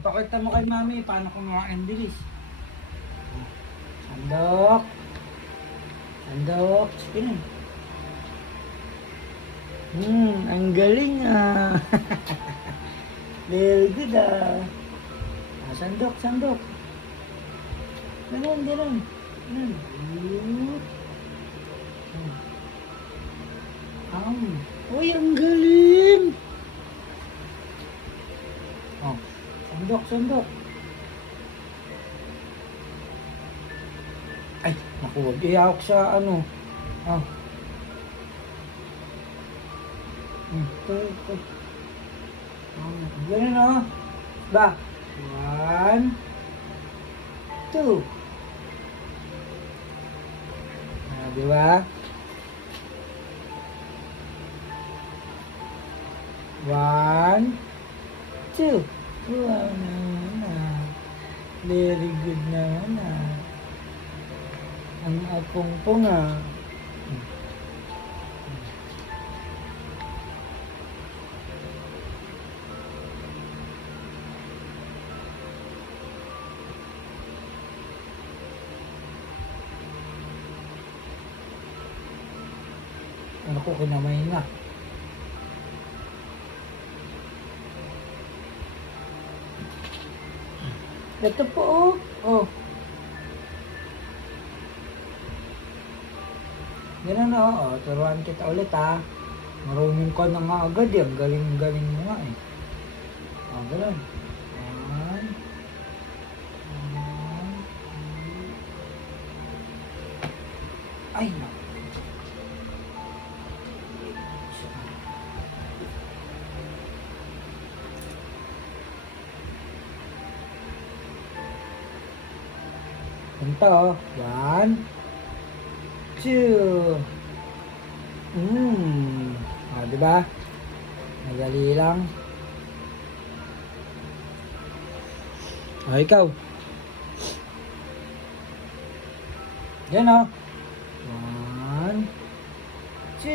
Papakita mo kay mami paano kumain bilis. Sandok. Sandok. Sige na. Ang galing ah. Very good ah. Sandok, sandok. Ganun, ganun. Ganun. Uy, ang galing. Oh, sandok, sandok. Ay, naku, wag iyak sa ano. Oh. Ito. Ganun o. Ba? 1, 2. Diba? 1, 2. Wow naman. Very good naman ah. Ang apong-pong ah. Ano ko kinamay na. Ito po oh. Oh. Ganun na oh. Turuan kita ulit ha. Marunong ka na nga agad eh. Ang galing-galing mo nga eh. Oh, ganun. 1, 2. Ay na. Ito, 1, 2. Diba? Madali lang. Ikaw. Yan o. 1, 2.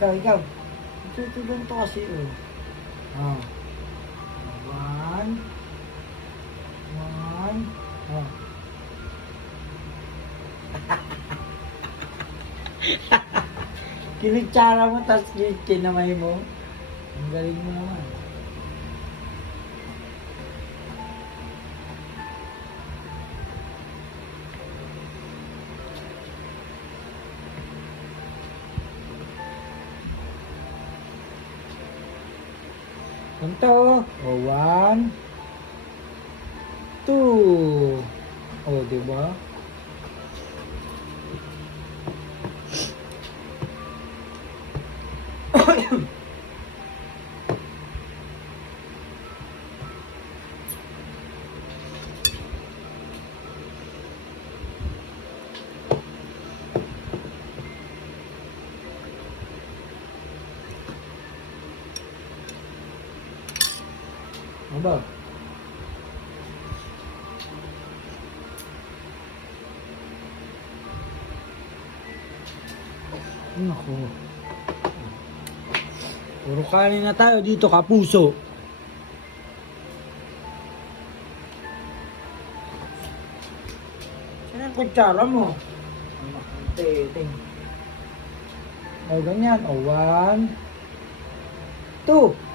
Ikaw. Ito ganito kasi oh. 1, 1. Oh. Kinitsara mo, tapos kinamay mo. Ang galing mo naman. Ito. 1, 2. Diba? Ba? Naku. Puro kanin na tayo dito, kapuso. Saan ang kutsara mo? Ting. Ganyan. 1, 2.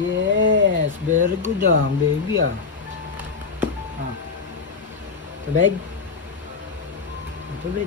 Yes, very good baby Tubig. Tubig.